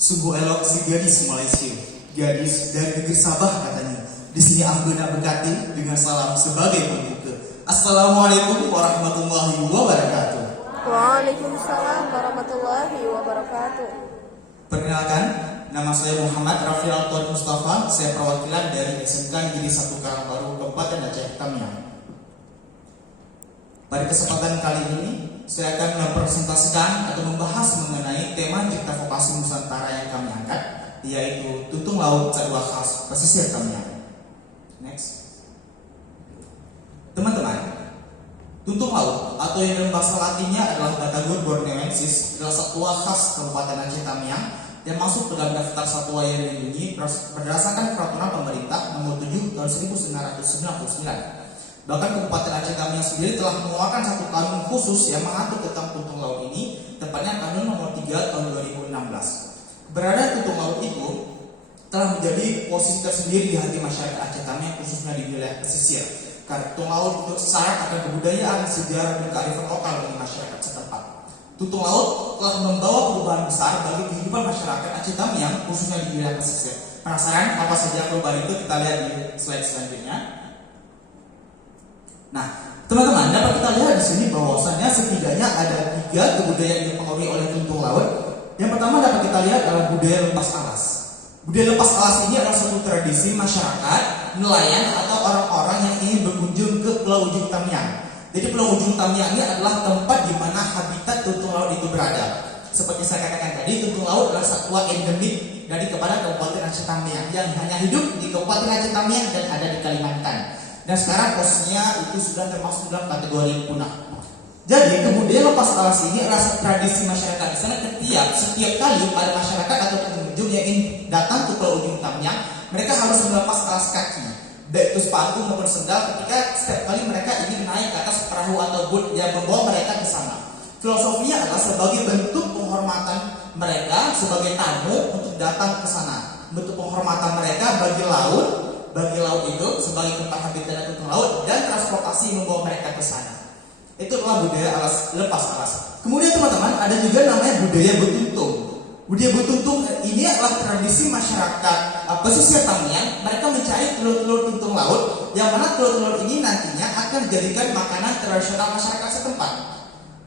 Sungguh elok si gadis Malaysia, gadis dari negeri Sabah katanya. Di sini aku nak berkati dengan salam sebagai pembuka. Assalamualaikum warahmatullahi wabarakatuh. Waalaikumsalam warahmatullahi wabarakatuh. Perkenalkan, nama saya Muhammad Rafi Altuan Mustafa. Saya perwakilan dari SMK Negeri 1 Karangbaru, Kabupaten Aceh Tamiang. Pada kesempatan kali ini, saya akan mempresentasikan atau membahas mengenai tema Cipta Vokasi Nusantara yang kami angkat, yaitu Tuntung Laut Cadua Khas Pesisir Tamiang. Next. Teman-teman, tuntung laut atau yang dalam bahasa Latinnya adalah Batagur borneoensis adalah satwa khas Kabupaten Aceh Tamiang yang masuk dalam daftar satwa yang dilindungi berdasarkan peraturan pemerintah nomor 7 tahun 1999. Bahkan Kabupaten Aceh Tamiang sendiri telah mengeluarkan satu kanun khusus yang mengatur tentang tuntung laut ini, tepatnya kanun nomor 3 tahun 2016. Keberadaan tuntung laut itu telah menjadi posisi tersendiri di hati masyarakat Aceh Tamiang, khususnya di wilayah pesisir. Karena tuntung laut itu syarat akan kebudayaan, sejarah, dan kearifan lokal bagi masyarakat setempat. Tuntung laut telah membawa perubahan besar bagi kehidupan masyarakat Aceh Tamiang, khususnya di wilayah pesisir. Penasaran apa saja perubahan itu? Kita lihat di slide selanjutnya. Nah, teman-teman, dapat kita lihat di sini bahwasannya setidaknya ada 3 kebudayaan yang dipengaruhi oleh tuntung laut. Yang pertama dapat kita lihat adalah budaya lepas alas. Budaya lepas alas ini adalah suatu tradisi masyarakat, nelayan atau orang-orang yang ingin berkunjung ke Pulau Ujung Tamiang. Jadi Pulau Ujung Tamiang ini adalah tempat di mana habitat tuntung laut itu berada. Seperti saya katakan tadi, tuntung laut adalah satwa endemik dari kepada Kabupaten Aceh Tamiang yang hanya hidup di Kabupaten Aceh Tamiang dan ada di Kalimantan. Dan sekarang posisinya itu sudah termasuk dalam kategori punah. Jadi kebudayaan lepas alas ini adalah tradisi masyarakat di sana. Setiap kali pada masyarakat atau pengunjung yang ingin datang ke Pulau Ujung Tamiang, mereka harus melepas alas kaki, baik itu sepatu maupun sendal, ketika setiap kali mereka ingin naik ke atas perahu atau boot yang membawa mereka ke sana. Filosofinya adalah sebagai bentuk penghormatan mereka sebagai tamu untuk datang ke sana, bentuk penghormatan mereka bagi laut itu sebagai tempat habitat tuntung laut dan transportasi yang membawa mereka ke sana. Itu adalah budaya lepas alas. Kemudian teman-teman, ada juga namanya budaya betuntung. Budaya betuntung ini adalah tradisi masyarakat pesisir Tamiang. Mereka mencari telur-telur tuntung laut, yang mana telur-telur ini nantinya akan dijadikan makanan tradisional masyarakat setempat.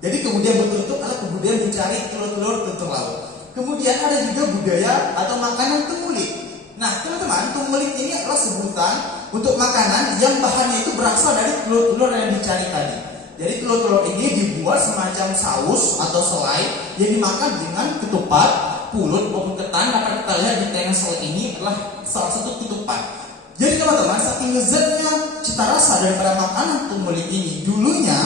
Jadi kemudian betuntung adalah kebudayaan mencari telur-telur tuntung laut. Kemudian ada juga budaya atau makanan tumulik. Nah teman-teman, tumulik ini adalah sebutan untuk makanan yang bahannya itu berasal dari telur-telur yang dicari tadi. Jadi telur-telur ini dibuat semacam saus atau selai yang dimakan dengan ketupat, pulut maupun ketan. Dapat kita lihat di tayangan slide ini adalah salah satu ketupat. Jadi teman-teman, saking lezatnya cita rasa daripada makanan tumulik ini, dulunya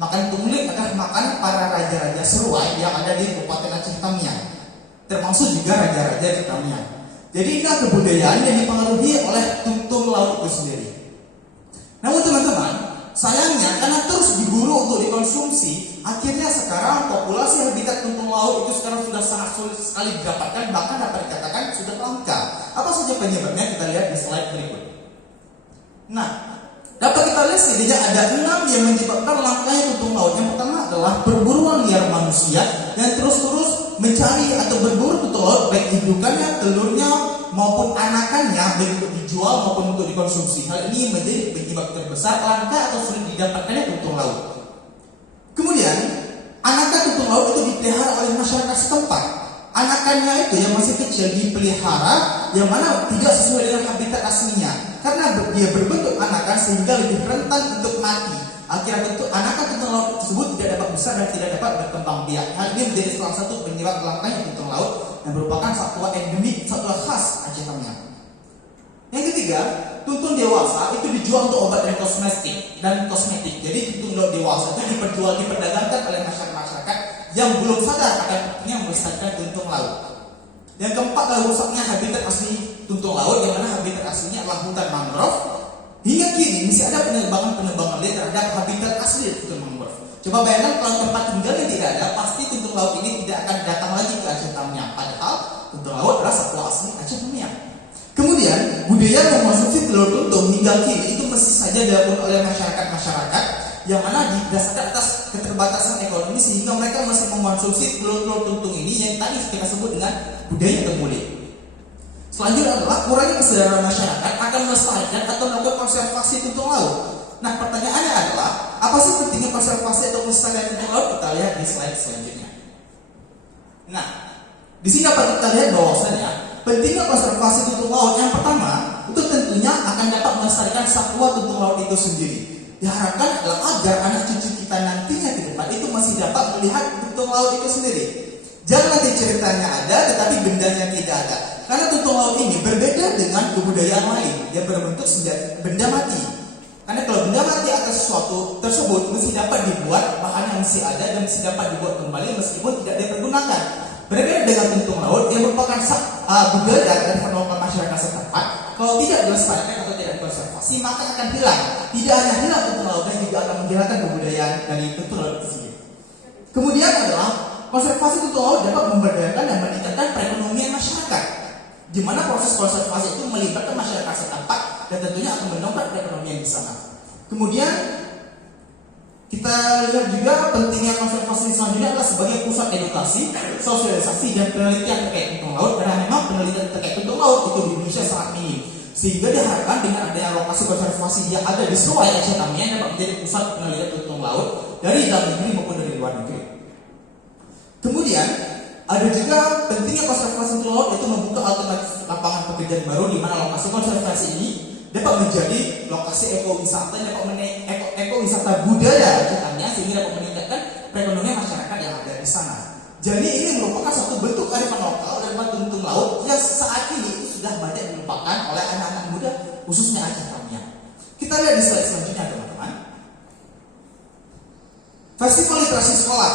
makan tumulik adalah makanan para raja-raja seruai yang ada di Kabupaten Aceh Tamiang, termasuk juga raja-raja di Tamiang. Jadi inilah kebudayaan yang dipengaruhi oleh tuntung laut itu sendiri. Namun teman-teman, sayangnya karena terus diburu untuk dikonsumsi, akhirnya sekarang populasi habitat tuntung laut itu sekarang sudah sangat sulit sekali didapatkan, bahkan dapat dikatakan sudah langka. Apa saja penyebabnya? Kita lihat di slide berikut. Nah, dapat kita lihat setidaknya ada 6 yang menyebabkan langkanya tuntung laut. Yang pertama adalah perburuan liar manusia yang terus-terus mencari atau berburu tuntung laut, baik indukannya, telurnya maupun anakannya, baik untuk dijual maupun untuk dikonsumsi. Hal ini menjadi penyebab terbesar langka atau sulit didapatkannya tuntung laut. Kemudian, anakan tuntung laut itu dipelihara oleh masyarakat setempat. Anakannya itu yang masih kecil dipelihara, yang mana tidak sesuai dengan habitat aslinya. Karena dia berbentuk anakan sehingga lebih rentan untuk mati. Akhirnya anakan tuntung laut tersebut tidak dapat besar dan tidak dapat berkembang biak. Hal ini menjadi salah satu penyebab langkanya tuntung laut yang merupakan satwa endemik, satwa khas Aceh Tamiang. Yang ketiga, tuntung dewasa itu dijual untuk obat dan kosmetik. Jadi tuntung laut dewasa itu diperdagangkan oleh masyarakat yang belum sadar akan pentingnya melestarikan tuntung laut. Yang keempat adalah rusaknya habitat asli tuntung laut, yang mana habitat aslinya adalah hutan mangrove. Hingga kini masih ada penebangan liar terhadap habitat asli hutan mangrove. Coba bayangkan kalau tempat tinggalnya tidak ada, pasti tuntung laut ini tidak akan datang lagi ke Aceh Tamiang. Padahal tuntung laut adalah satwa asli Aceh Tamiang. Kemudian budaya mengkonsumsi telur tuntung hingga kini itu masih saja dilakukan oleh masyarakat yang mana didasarkan atas keterbatasan ekonomi sehingga mereka masih mengkonsumsi telur-telur tuntung ini yang tadi kita sebut dengan budaya temulik. Selanjutnya adalah kurangnya kesadaran masyarakat akan melestarikan atau melakukan konservasi tuntung laut. Nah, pertanyaannya adalah apa sih pentingnya konservasi atau melestarikan tuntung laut? Kita lihat di slide selanjutnya. Nah, di sini dapat kita lihat bahwasanya pentingnya konservasi tuntung laut yang pertama itu tentunya akan dapat melestarikan satwa tuntung laut itu sendiri. Diharapkan adalah agar anak cucu kita nantinya ke depan itu masih dapat melihat tuntung laut itu sendiri. Jangan nanti ceritanya ada tetapi bendanya tidak ada. Karena tuntung laut ini berbeda dengan kebudayaan lain yang berbentuk benda mati. Karena kalau benda mati akan sesuatu tersebut mesti dapat dibuat, bahan yang masih ada dan mesti dapat dibuat kembali meskipun tidak dipergunakan. Berbeda dengan tuntung laut yang merupakan budaya dan fenomena masyarakat setempat, kalau tidak dilestarikan atau tidak dikonservasi maka akan hilang. Tidak hanya hilang tuntung laut, dan juga akan menghilangkan kebudayaan dari tuntung laut tersebut. Kemudian adalah konservasi tuntung laut dapat memberdayakan dan meningkatkan perekonomian masyarakat, di mana proses konservasi itu melibatkan masyarakat setempat dan tentunya akan mendongkrak perekonomian di sana. Kemudian kita lihat juga pentingnya konservasi selanjutnya adalah sebagai pusat edukasi, sosialisasi dan penelitian terkait tuntung laut, karena memang penelitian terkait tuntung laut itu di Indonesia sangat minim. Sehingga diharapkan dengan adanya lokasi konservasi yang ada di Seruai Aceh Tamiang dapat menjadi pusat penelitian tuntung laut dari dalam negeri maupun dari luar negeri. Kemudian ada juga pentingnya konservasi tuntung laut yaitu membuka alternatif lapangan pekerjaan baru di mana lokasi konservasi ini dapat menjadi lokasi ekowisata yang dapat ekowisata budaya Aceh Tamiang sehingga dapat meningkatkan perekonomian masyarakat yang ada di sana. Jadi ini merupakan satu bentuk kearifan lokal dan tuntung laut yang saat ini sudah banyak dilupakan oleh anak-anak muda khususnya Aceh Tamiang. Kita lihat di slide selanjutnya teman-teman. Festival Literasi Sekolah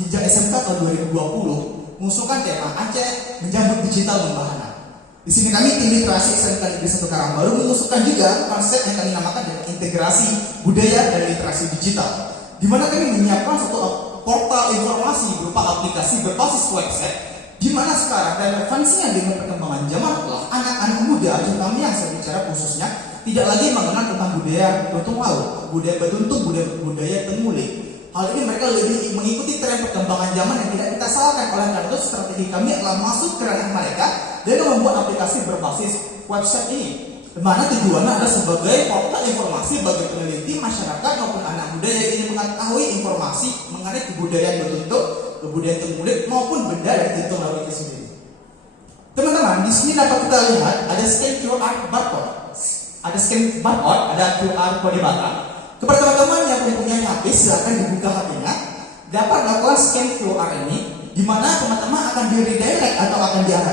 Hijab SMK tahun 2020 mengusulkan tema Aceh menyambut digital membahana. Di sini kami tim literasi SMK Negeri 1 Karangbaru mengusulkan juga konsep yang kami namakan dengan integrasi budaya dan literasi digital, di mana kami menyiapkan satu portal informasi berupa aplikasi berbasis website, di mana sekarang relevansinya dengan perkembangan zaman adalah anak-anak muda Aceh Tamiang saya bicara khususnya tidak lagi mengenal tentang budaya tuntung laut, budaya bertuntung, budaya temulik. Hal ini mereka lebih mengikuti tren perkembangan zaman yang tidak kita salahkan. Oleh karena itu strategi kami adalah masuk ke ranah mereka dan membuat aplikasi berbasis website ini, di mana tujuannya adalah sebagai portal informasi bagi peneliti, masyarakat maupun anak muda yang ingin mengetahui informasi mengenai kebudayaan berbentuk, kebudayaan temulik maupun benda dari tuntung laut itu sendiri. Teman-teman, di sini dapat kita lihat ada scan QR barcode, ada QR kode batang. Kepada teman-teman yang mempunyai HP, silakan dibuka HP-nya, dapat melakukan scan QR ini, di mana teman-teman akan di redirect atau akan diarahkan